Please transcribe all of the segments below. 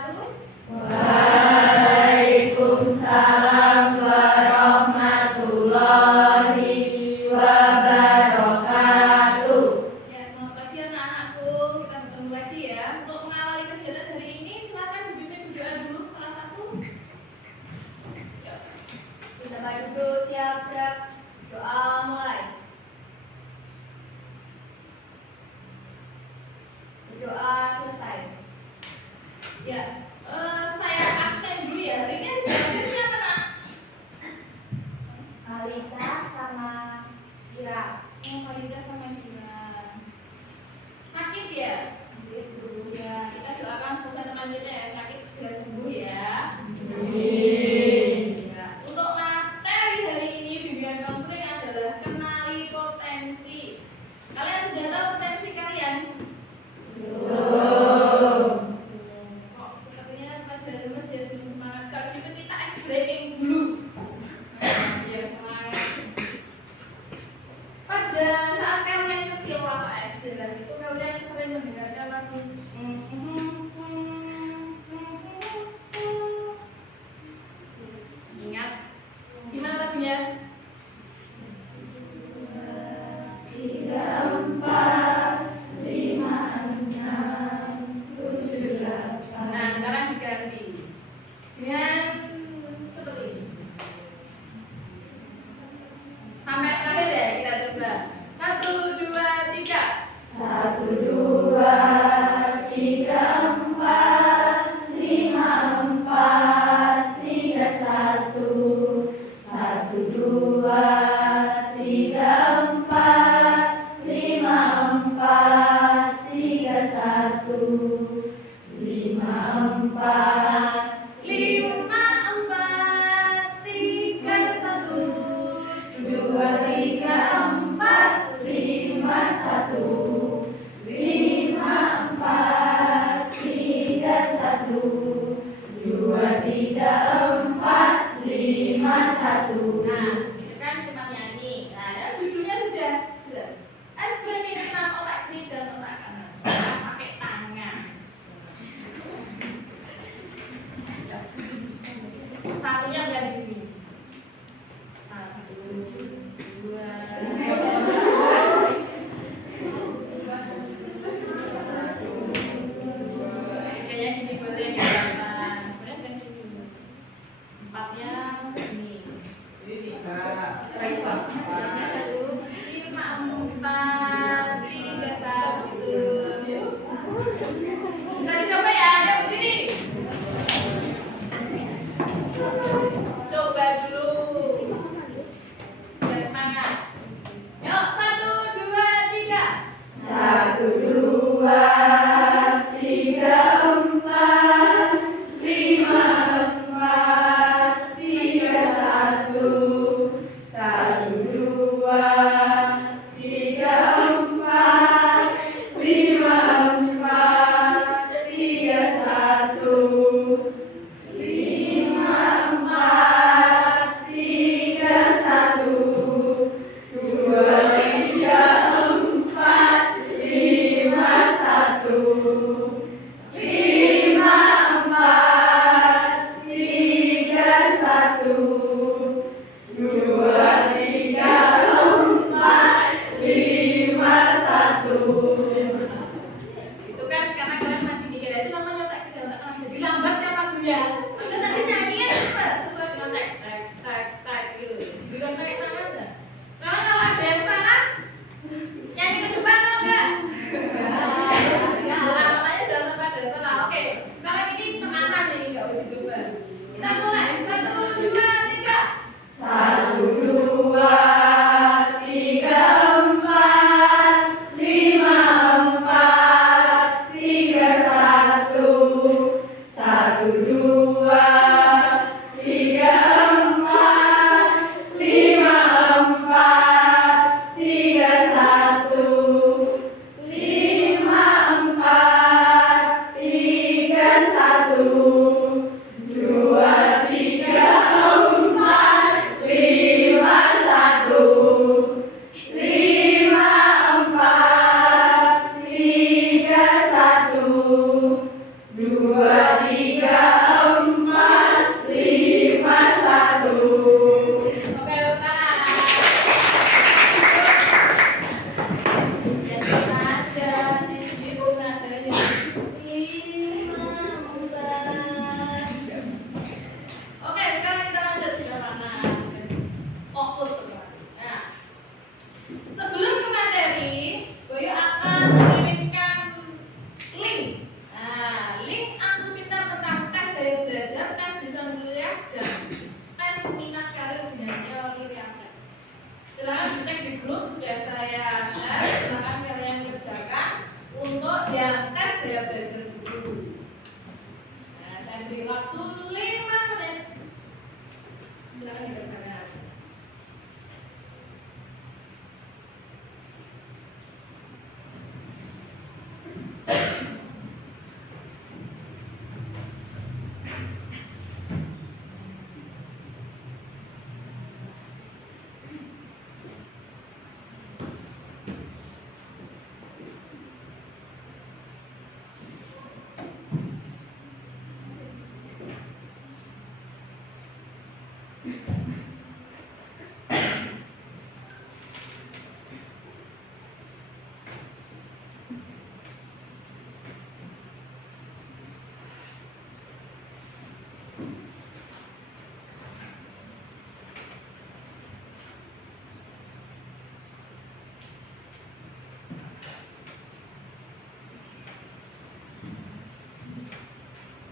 wabarakatuh. Waalaikumsalam warahmatullahi wabarakatuh. Ya, selamat pagi anak-anakku. Kita bertemu lagi ya. Untuk mengawali kegiatan hari ini, silakan dipimpin berdoa dulu salah satu. Yuk. Kita bagi dulu, siap, gerak. Doa mulai. Berdoa selesai. Ya, saya absen dulu ya. Hari ini absen siapa nak? Kalita sama Ira. Oh, Kalija sama Dira. Sakit ya? Ya, kita doakan semoga teman kita ya sakit segera sembuh ya. Amin. Ya. Untuk materi hari ini bimbingan konseling adalah kenali potensi. Kalian sudah tahu potensi kalian? Belum. Kok sepertinya pada lemes ya, belum semangat. Kalau gitu kita ice breaking dulu. Ya semangat. Pada saat kalian kecil waktu SD lah itu kalian sering mendengarkan lagu ingat gimana lagunya? 3, 4, 5, 6, 7, 8. Nah sekarang diganti dengan seperti ini. Sampai terakhir ya kita coba. 1, 2, 3. 1, 2, 3, 4, 5, 4, 3, 1. 1, 2, 3, 4, 5, 4, 3, 1. 5, 4. 5, 4, 3, 1. 2, 3, 4, 5, 1. 5, 4, 3, 1. 2, 3, 4, 5, 1. Nah, itu kan cuma nyanyi. Nah, ya, judulnya sudah jelas. Ice breaking tentang otak kiri dan otak kanan. Sekarang pakai tangan. Satunya berdiri. 1, 2. Kayaknya gini boleh di belakang. Sebenarnya bukan gini. 4-nya ini. 5, 4, 3, 1. Bisa dicoba ya, ayo berdiri. Coba dulu. Biar semangat. Yuk, 1, 2, 3. 1, 2, 3, 4, 5, 4, 3, 1. 1, 2, 3, 4, 5, 4, 3, 1. 5, 4, 3, 1. 2, 3, 4, 5, yang tes daya belajar dulu. Nah, saya beri waktu 5 menit. Silakan dikerjakan.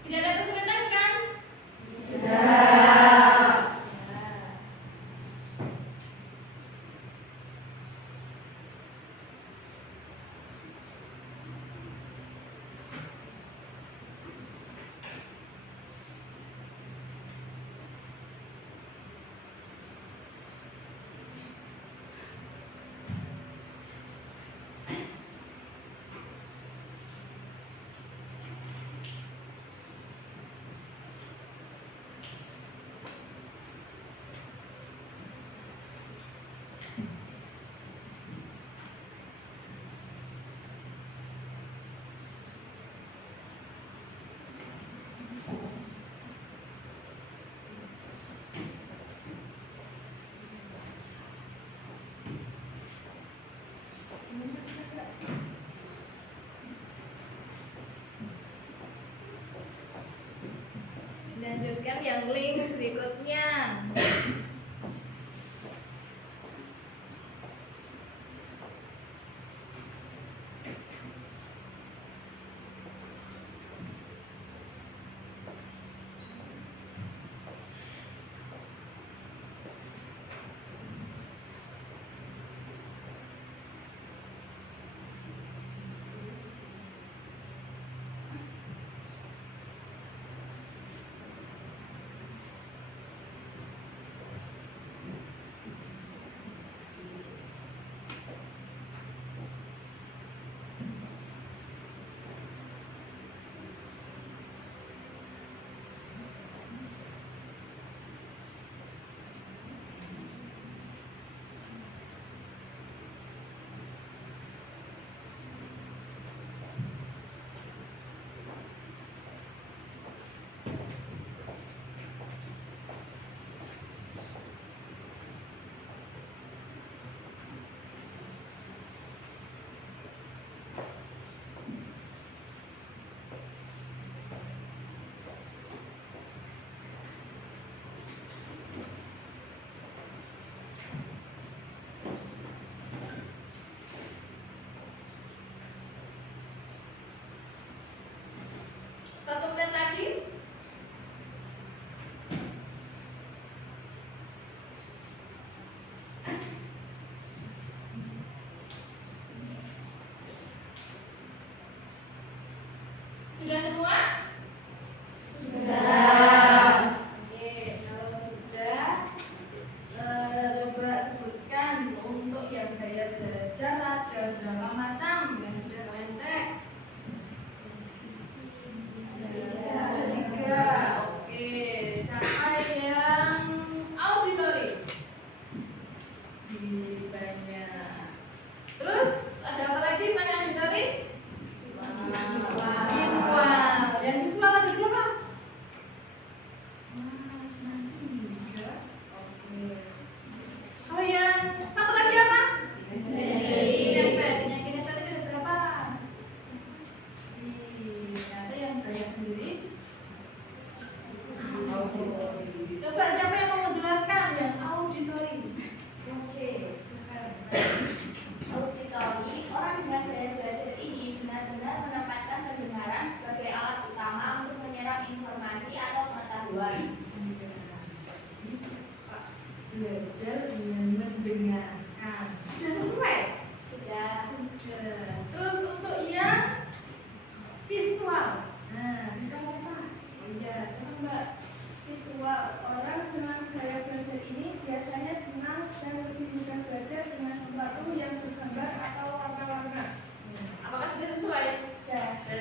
Tidak ada kesulitan kan? Tidak. Lanjutkan yang link berikutnya.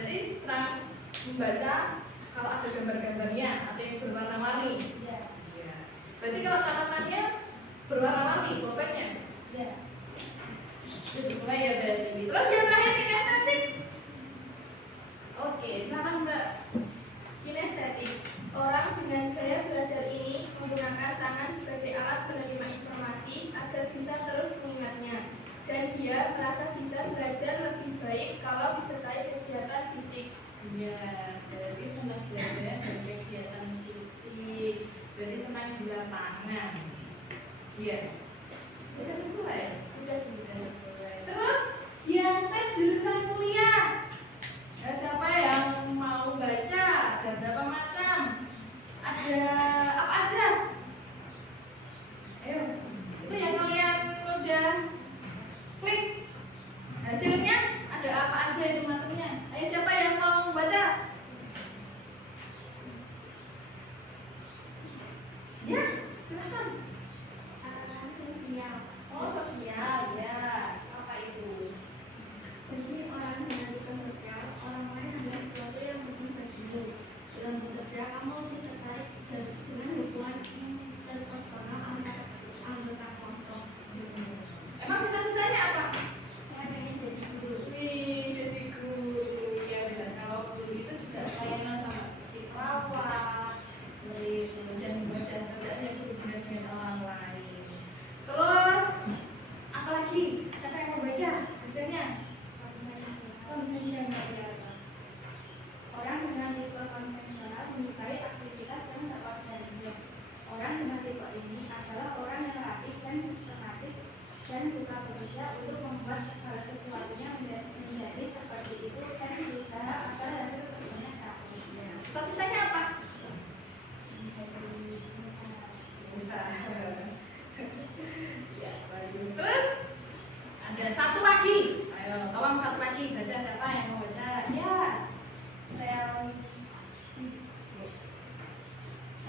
berarti serang membaca kalau ada gambar-gambarnya atau yang berwarna-warni. Ya. Ya. Berarti kalau catatannya berwarna-warni, pulpennya. Ya. Itu sesuai ya berarti. Terus yang terakhir kinestetik. Oke, silakan Mbak. Kinestetik. Orang dengan gaya belajar ini menggunakan tangan sebagai alat penerima informasi agar bisa terus mengingatnya. Dan dia merasa bisa belajar lebih baik kalau disertai kegiatan fisik. Iya, berarti senang belajar dari kegiatan fisik. Berarti senang di lapangan. Iya. Sudah sesuai? Sudah Sesuai. Terus yang tes jurusan kuliah. Ya, siapa yang mau baca? Ada berapa macam? Ada apa aja? Ayo, itu yang kalian udah klik hasilnya ada apa aja itu macamnya. Ayo siapa yang mau baca? Ya, silahkan. Sosial. Oh, sosial ya. Apa itu? Bagi orang dengan tipe sosial, orang lain adalah sesuatu yang penting bagimu. Dalam bekerja, kamu lebih tertarik dengan hubungan interpersonal antar anggota kelompok. Emang cita-citanya apa? Saya pengen jadi guru. Wih, jadi guru. Iya benar. Kalau guru itu juga layanan sama seperti perawat, dan pekerjaan yang berhubungan dengan orang lain. Terus apa lagi? Siapa yang mau baca hasilnya? Konvensional ya. Orang dengan tipe konvensional menyukai aktivitas yang terorganisir. Orang dengan tipe ini adalah orang yang rapi dan sistematis dan suka bekerja untuk membuat segala sesuatunya menjadi seperti itu dan berusaha agar hasil kerjanya rapi. Cita-citanya apa? Usaha. Ya, bagus. Terus ada satu lagi. Ayo, tolong satu lagi baca, siapa yang mau baca? Ya. Realistis.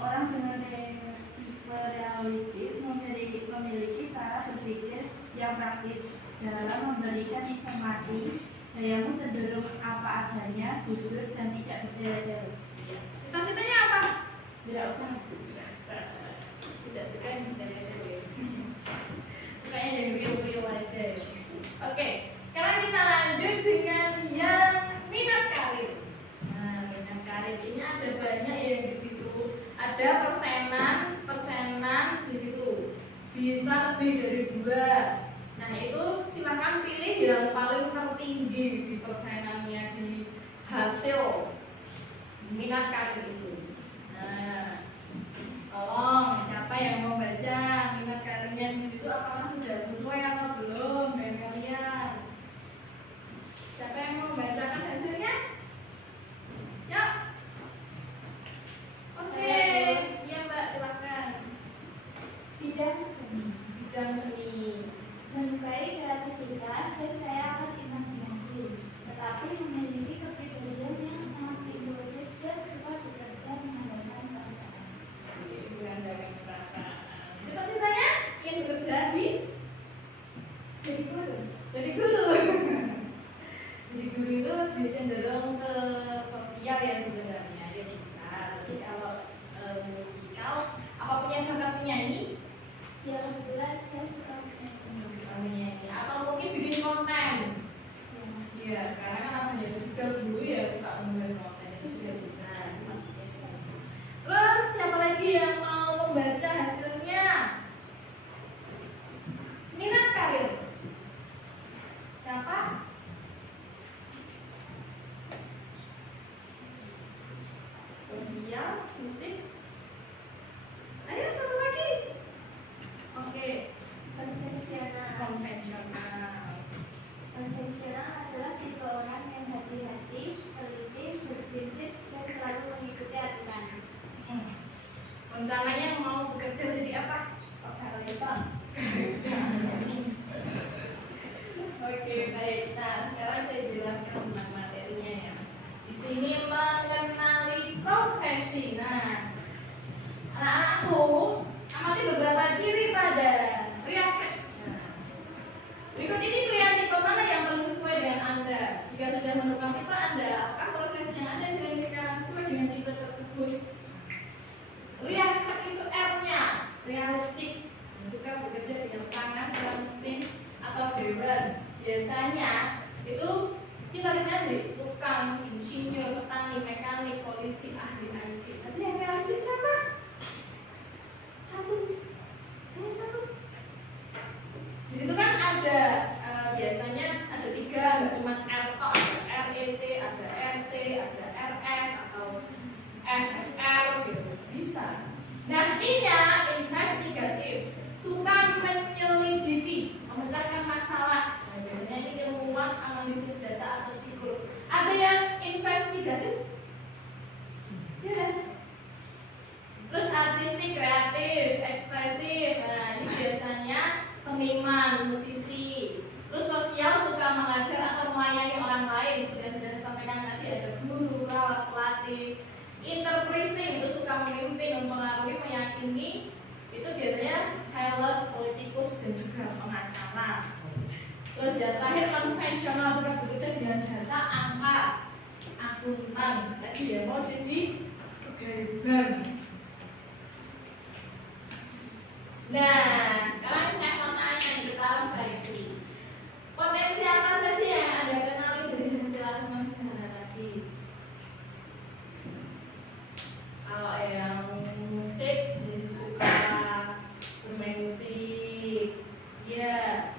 Orang dengan tipe realistis memiliki cara berpikir yang praktis dalam memberikan informasi. Dayamu cenderung apa adanya, jujur dan tidak bertele-tele. Cita-citanya apa? Tidak usah. Tidak suka yang bertele-tele. Sukanya yang real-real aja. Oke, sekarang kita lanjut dengan yang minat karir. Nah, minat karir ini ada banyak yang di situ. Ada persenan di situ. Bisa lebih dari 2. Nah, itu silahkan pilih yang paling tertinggi di persenannya di hasil minat karir itu. Nah, tolong siapa yang mau baca minat karirnya di situ, apakah sudah sesuai atau belum dengan kalian? Siapa yang mau bacakan hasilnya? Yuk. Oke, iya Mbak, silakan. Bidang seni. Bidang seni. Menyukai kreativitas dan kaya akan imajinasi, tetapi memiliki kepribadian yang sangat impulsif dan suka bekerja mengandalkan perasaan. Mengandalkan perasaan. Cita-citanya ingin bekerja Jadi guru. jadi guru. Jadi guru itu lebih cenderung ke sosial ya sebenarnya, dia bisa. Tapi kalau musikal, apa punya bakat menyanyi? Ya kebetulan saya suka Suka menyanyi atau mungkin bikin konten. Iya, sekarang kan apa ya, juga guru ya suka membuat konten, itu sudah bisa, itu masuknya di situ. Terus siapa lagi yang mau membaca hasilnya? Minat karir. Siapa? Sosial, musik. Ayo satu lagi. Oke, konvensional. konvensional. Konvensional adalah tipe orang yang hati-hati, teliti, berprinsip, dan selalu mengikuti aturan. Rencananya mau bekerja jadi apa? Operator. Oke, baik. Nah, sekarang saya jelaskan tentang materinya ya. Di sini mengenali profesi. Nah, anak-anakku, amati beberapa ciri pada riasek. Nah, berikut ini pilihan tipe mana yang paling sesuai dengan Anda. Jika sudah menemukan tipe Anda, apakah profesi yang Anda jalani sekarang sesuai dengan tipe tersebut? Realistik itu R-nya, realistik, suka bekerja dengan tangan dalam mesin atau hewan. Biasanya itu cita-citanya jadi tukang, insinyur, petani, mekanik, polisi, ahli IT. Tapi yang realistik siapa? Satu. Di situ kan ada biasanya ada 3, nggak cuma R tok, ada REC, ada RC, ada RS atau SR gitu. Bisa. Nah, ini ya investigatif, suka menyelidiki, memecahkan masalah. Nah, biasanya ini ilmuwan, analisis data atau psikolog. Ada yang investigatif, ya. Terus artistik, kreatif, ekspresif. Nah, ini biasanya seniman, musisi. Terus sosial, suka mengajar atau melayani orang lain. Seperti yang sudah disampaikan tadi, ada guru, perawat, pelatih. Interpreting itu suka memimpin, mempengaruhi, meyakini. Itu biasanya sales, politikus, dan juga pengacara. Terus yang terakhir konvensional, suka bekerja dengan data, angka, akuntan. Tadi ya mau jadi pegawai bank. Nah, sekarang saya mau tanya kita refleksi. Potensi apa saja yang Anda kenali dari hasil asesmen sederhana tadi? Kalau yang musik, jadi suka bermain musik, ya,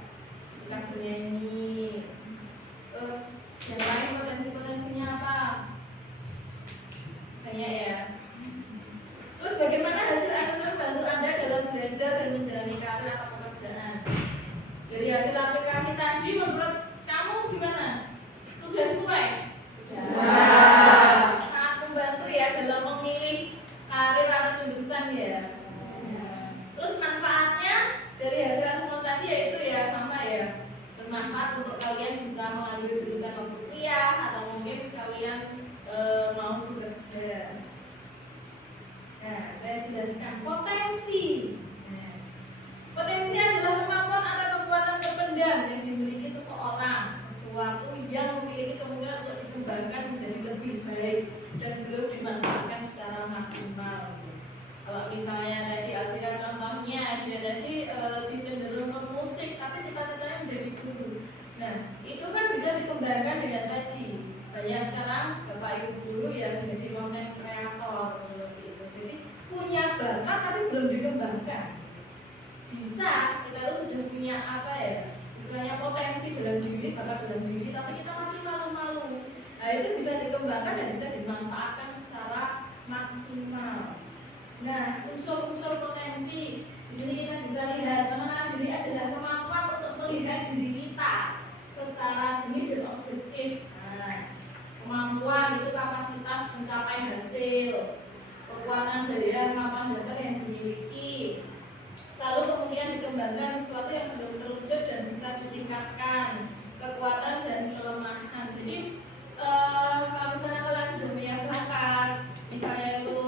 suka bernyanyi. Terus yang lain potensi-potensinya apa? Banyak ya. Terus bagaimana hasil asesmen bantu Anda dalam belajar dan menjalani karir atau pekerjaan? Dari hasil aplikasi tadi menurut kamu gimana? Sudah sesuai? Sudah. Sangat membantu ya dalam memilih karir atau jurusan ya. Terus manfaatnya dari hasil asesmen tadi yaitu ya sama ya, bermanfaat untuk kalian bisa mengambil jurusan kuliah atau mungkin kalian mau bekerja. Nah, saya jelaskan potensi. Potensi adalah kemampuan atau kekuatan terpendam yang dimiliki seseorang, sesuatu yang memiliki kemungkinan untuk dikembangkan menjadi lebih baik dan belum dimanfaatkan secara maksimal. Kalau misalnya tadi Alvira contohnya, dia tadi lebih cenderung ke musik, tapi cita-citanya menjadi guru. Nah, itu kan bisa dikembangkan dengan tadi. Banyak sekarang Bapak Ibu guru yang menjadi content creator. Punya bakat tapi belum dikembangkan. Bisa, kita tuh sudah punya apa ya, istilahnya potensi dalam diri, bakat dalam diri, tapi kita masih malu-malu. Nah, itu bisa dikembangkan dan bisa dimanfaatkan secara maksimal. Nah, unsur-unsur potensi di sini kita bisa lihat mengenal diri adalah kemampuan untuk melihat diri kita secara jernih dan objektif. Nah, kemampuan itu kapasitas mencapai hasil. Kekuatan daya kemampuan dasar yang dimiliki, lalu kemudian dikembangkan sesuatu yang belum terwujud dan bisa ditingkatkan, kekuatan dan kelemahan. Jadi kalau misalnya kalian sudah punya bakat, misalnya itu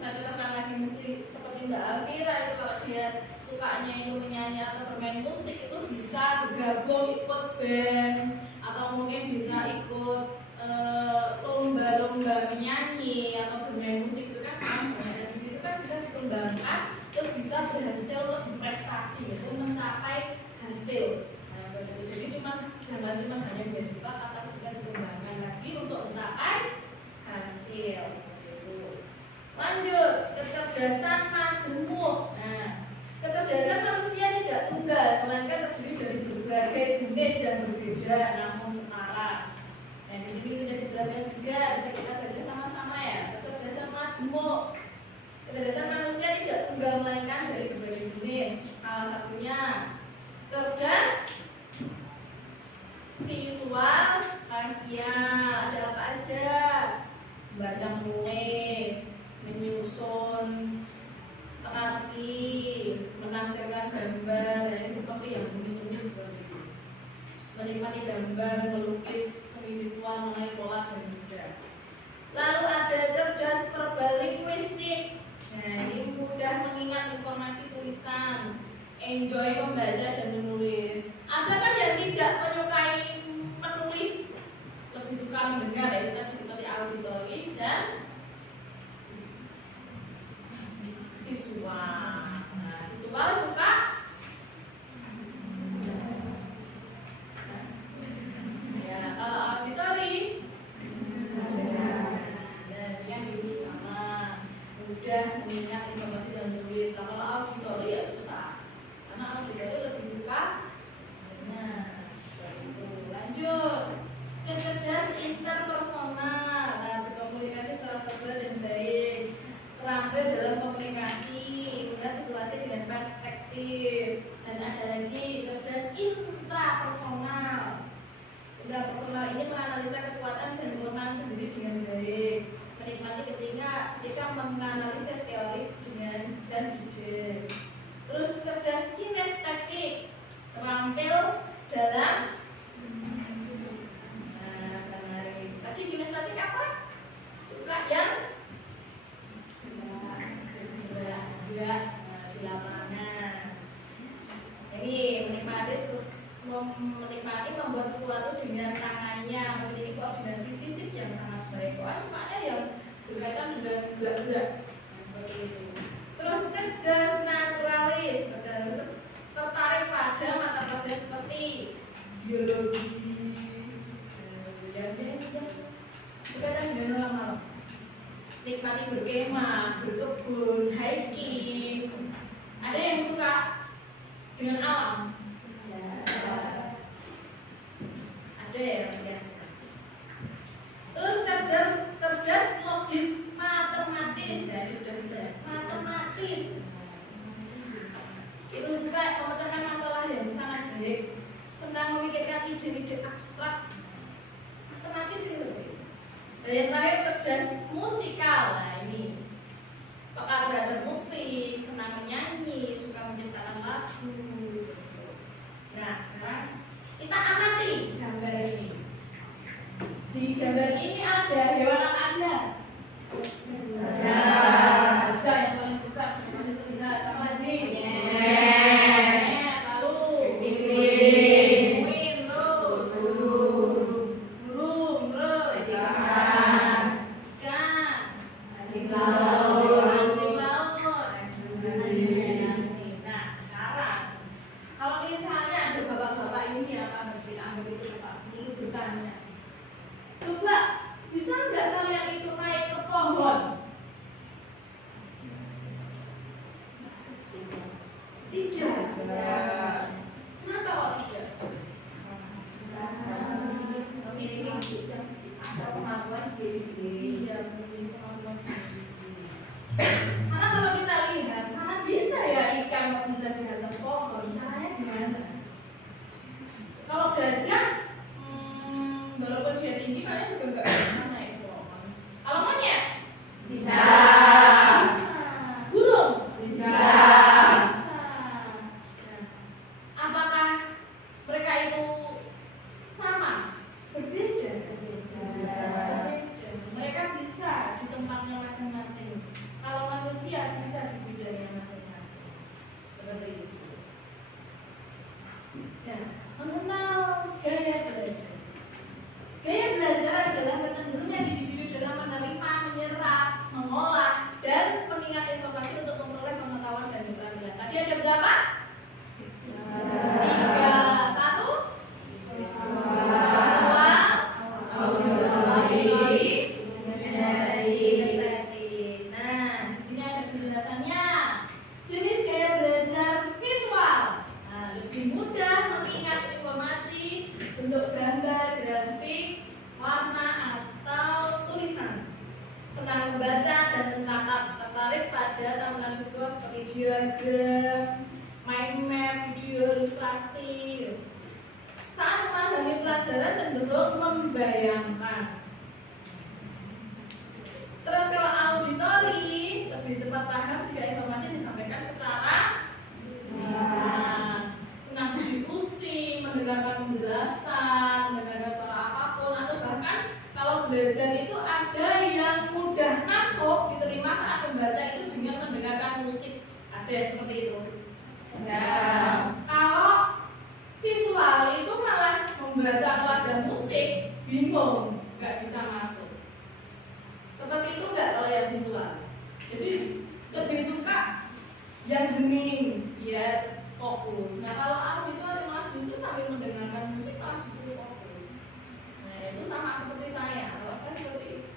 saya contohkan lagi mesti seperti Mbak Alvira itu kalau dia sukanya itu menyanyi atau bermain musik itu bisa bergabung ikut band atau mungkin bisa ikut lomba-lomba menyanyi atau bermain musik itu kan sama. Dan di situ kan bisa dikembangkan terus bisa berhasil untuk berprestasi itu mencapai hasil. Nah, begitu. Jadi jangan cuma hanya menjadi bakat tapi bisa dikembangkan lagi untuk mencapai hasil. Begitu. Lanjut, kecerdasan majemuk. Nah, kecerdasan manusia tidak tunggal, melainkan terdiri dari berbagai jenis yang berbeda namun setara. Nah, di sini sudah dijelaskan juga, bisa kita baca sama-sama ya. Kecerdasan majemuk. Kecerdasan manusia tidak tunggal melainkan dari berbagai jenis. Salah satunya cerdas visual, spasial. Ada apa aja? Baca menulis, menyusun, terlatih, menafsirkan gambar, ini seperti yang rumit-rumit seperti itu. Menikmati gambar, melukis seni visual mengenai pola dan mudah. Lalu ada cerdas verbal linguistik. Nah, ini mudah mengingat informasi tulisan, enjoy membaca dan menulis. Ada kan yang tidak menyukai menulis, lebih suka suka mendengar, yaitu tadi seperti auditori dan visual. Nah, visual suka ya, kalau auditori dan yang ini sama mudah mengingat informasi dan menulis. Kalau auditori ya susah, karena auditori lebih suka. Nah, itu lanjut. Kecerdasan interpersonal, nah, berkomunikasi secara verbal dan baik, terampil dalam komunikasi, melihat situasi dengan perspektif, dan ada lagi cerdas intrapersonal. Intrapersonal ini menganalisa kekuatan dan kelemahan sendiri dengan baik, menikmati ketika menganalisis teori dengan dan ide. Terus cerdas kinestetik, terampil dalam tadi kinestetik apa? Suka yang gerak di lapangan. Ini menikmati membuat sesuatu dengan tangannya, memiliki koordinasi fisik yang sangat baik. Sukanya yang berkaitan dengan gerak-gerak. Nah, seperti itu. Terus cerdas naturalis, tertarik pada mata pelajaran seperti biologi, berkaitan dengan alam malam, nikmati berkemah, berkebun, hiking. Ada yang suka dengan alam? Ada ya. Terus cerdas logis matematis, dari sudah jelas matematis. Itu suka memecahkan masalah yang sangat baik, senang memikirkan ide-ide abstrak. Matematis itu. Dan yang terakhir cerdas musikal. Nah ini pakar terhadap musik, senang menyanyi, suka menciptakan lagu. Nah sekarang kita amati gambar ini. Di gambar ini ada hewan apa aja? Gajah yang paling besar masih terlihat. Apa lagi? Karena kalau kita lihat, mana bisa ya ikan bisa di atas pohon? Caranya gimana? Kalau gajah, walaupun dia tinggi, kalian juga nggak bisa naik pohon. Kalau monyet, bisa. Burung, bisa. Apakah mereka itu sama? Berbeda. Mereka bisa di tempatnya masing-masing. Kalau manusia bisa di bidangnya masing-masing. Seperti itu. Dan mengenal gaya belajar. Gaya belajar adalah kecenderungan individu dalam menerima, menyerap, mengolah, dan mengingat informasi untuk memperoleh pengetahuan dan keterampilan. Tadi ada berapa? 3. 1. Bentuk gambar, grafik, warna, atau tulisan. Senang membaca dan mencatat, tertarik pada tampilan visual seperti diagram, mind map, video, ilustrasi. Saat memahami pelajaran cenderung membayangkan. Terus kalau auditori lebih cepat paham jika informasi disampaikan secara lisan. Senang berdiskusi, mendengarkan penjelasan, mendengarkan suara apapun, atau bahkan kalau belajar itu ada yang mudah masuk diterima saat membaca itu dengan mendengarkan musik. Ada seperti itu. Ya. Kalau visual itu malah membaca kalau ada musik bingung, nggak yang hening biar fokus. Nah kalau auditor malah justru sambil mendengarkan musik malah justru fokus. Nah itu sama seperti saya. Kalau saya seperti itu.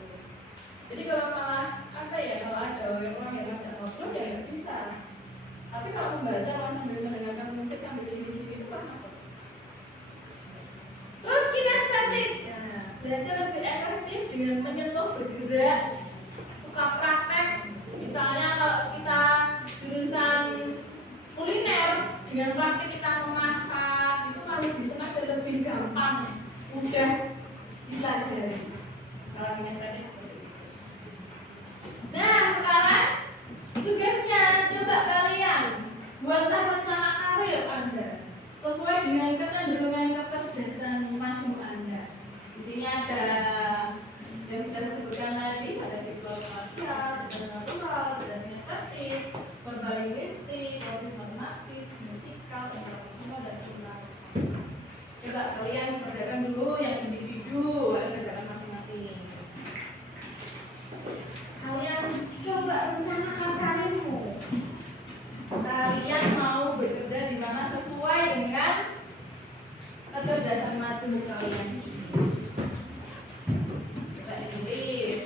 Jadi kalau malah apa ya, kalau ada orang yang ngajak ngobrol ya nggak bisa. Tapi kalau membaca malah sambil mendengarkan musik sambil gini-gini itu kan masuk. Terus kinestetik, nah, belajar lebih efektif dengan menyentuh, bergerak, suka praktek. Misalnya kalau kita jurusan kuliner, dengan praktek kita memasak itu kan lebih senang dan lebih gampang, mudah dipelajari. Kalau kinestetik seperti itu. Nah sekarang tugasnya coba kalian buatlah rencana karir Anda sesuai dengan kecenderungan kecerdasan maju Anda. Di sini ada yang sudah disebutkan tadi, ada visual spasial, cerdas natural, cerdas kinestetik, verbal linguistik, logis matematis, musikal, interpersonal, dan intrapersonal. Coba kalian kerjakan dulu yang individu, kalian kerjakan masing-masing. Kalian coba rencanakan karirmu. Kalian mau bekerja di mana sesuai dengan kecerdasan maju kalian. Coba ditulis.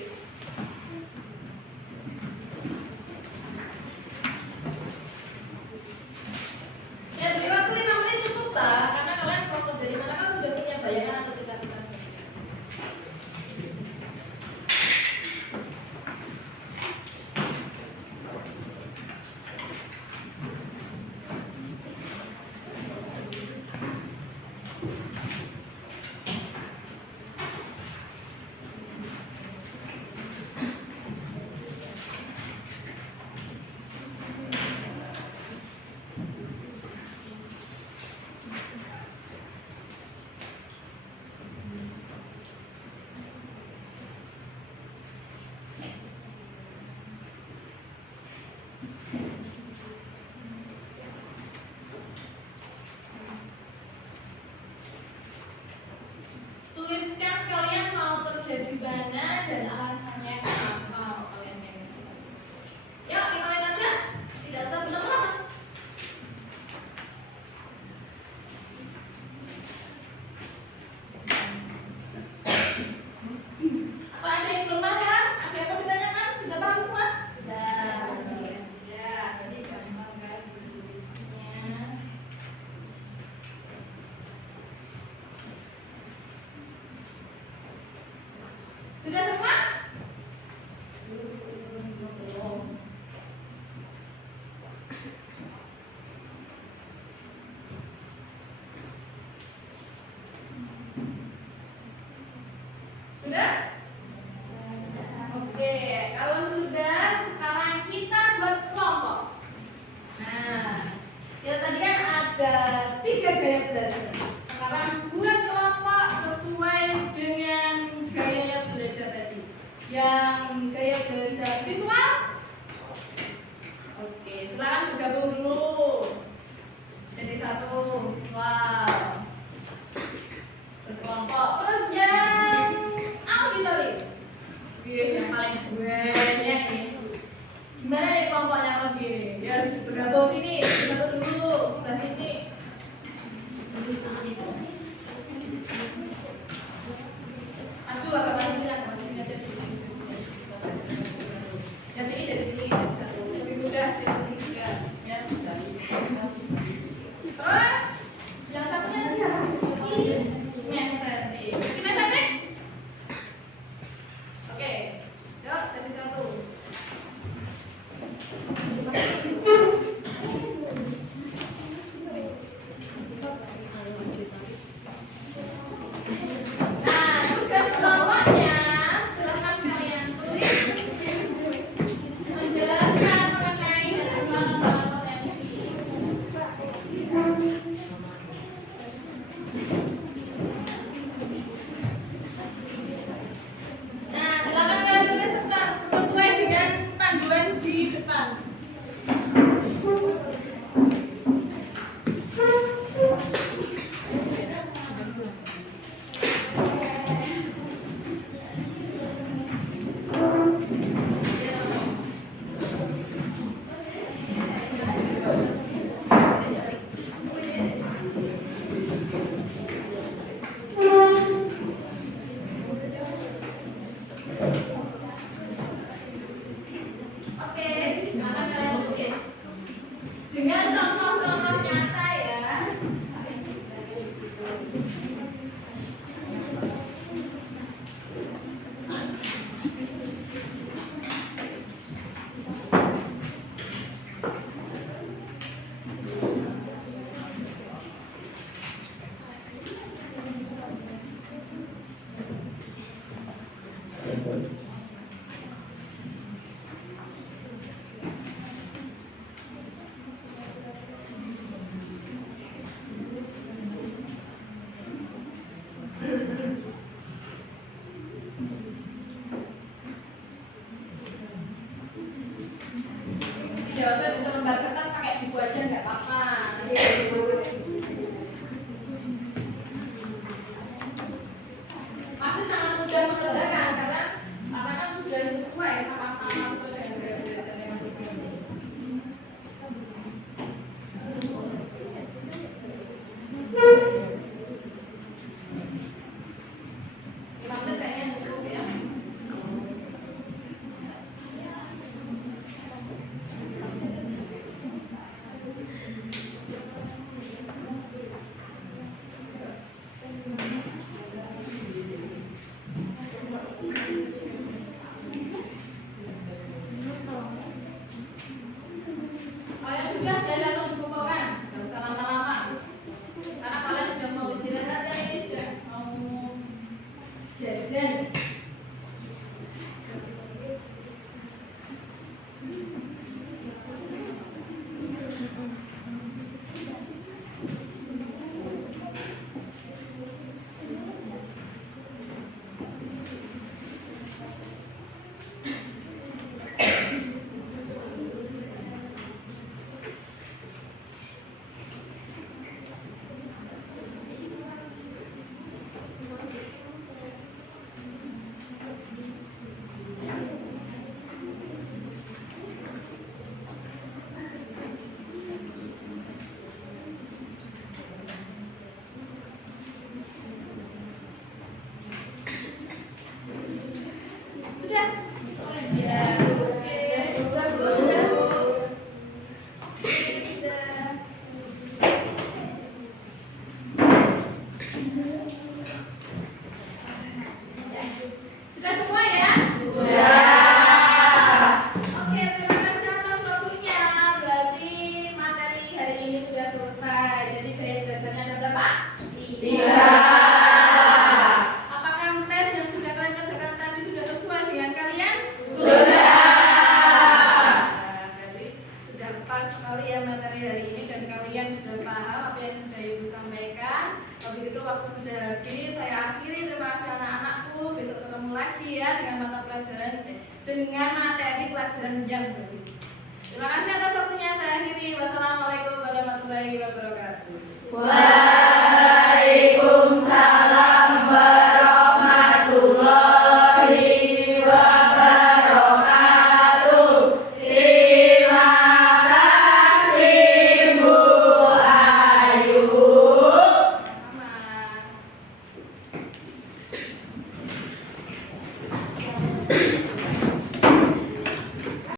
Ya beri waktu 5 menit cukup lah, karena kalian kalau kerja di mana kan sudah punya bayangan atau cita-cita sendiri. Tuliskan kalian mau kerja di mana dan alasannya kenapa kalian pengen kerja. Yuk, 5 menit aja. Tidak usah berlama-lama. Apa ada yang belum paham? Ada yang mau ditanyakan? Sudah paham semua? Sudah. Ya, sudah. Jadi gampang kan tulisnya. Sudah semua? Sudah? Oke, kalau sudah, sekarang kita buat kelompok. Nah, kita tadi kan ada 3 gaya belajar. Sekarang buat kelompok sesuai dengan gaya belajar tadi. Yang gaya belajar visual. Oke, silakan bergabung dulu. Jadi 1 visual. Berkelompok. Terus yang auditory. Yang paling banyak ini. Gimana nih kelompoknya lebih nih? Yes, bergabung sini. Bergabung dulu sebelah sini. Maju agak maju sini aja di sini. Ya sini dari sini. Lebih mudah dari sini juga. Ya. Terus yang satunya tadi apa? Kinestetik. Kinestetik? Oke. Yuk, jadi 1. Nah, tugas bawahnya silakan kalian tulis menjelaskan mengenai pengembangan potensi. Nah, silakan kalian tulis sesuai dengan panduan di depan. Oke, sekarang kalian tulis dengan contoh-contoh nyata ya. Tidak usah bisa lembar kertas, pakai buku aja nggak apa-apa. Pasti sangat mudah mengerjakan karena kan sudah sesuai sama-sama sesuai dengan derajat-derajatnya masing-masing. 5 menit kayaknya cukup ya. Kalian sudah dan langsung dikumpulkan, nggak usah lama-lama. Karena kalian sudah mau istirahat ya, ini sudah mau jajan. Sudah? Ya. Oke. Sudah semua ya? Sudah. Oke, terima kasih atas waktunya. Berarti materi hari ini sudah selesai. Jadi kredit belajarnya ada berapa? 3. Apakah tes yang sudah kalian kerjakan tadi sudah sesuai dengan kalian? Sudah. Berarti sudah pas sekali ya materi hari ini dan kalian sudah paham apa yang sudah Ibu sampaikan. Kalau begitu waktu sudah habis, saya akhiri. Terima kasih anak-anakku. Besok ketemu lagi ya dengan mata pelajaran dengan materi pelajaran yang baru. Terima kasih atas waktunya. Saya akhiri. Wassalamualaikum warahmatullahi wabarakatuh.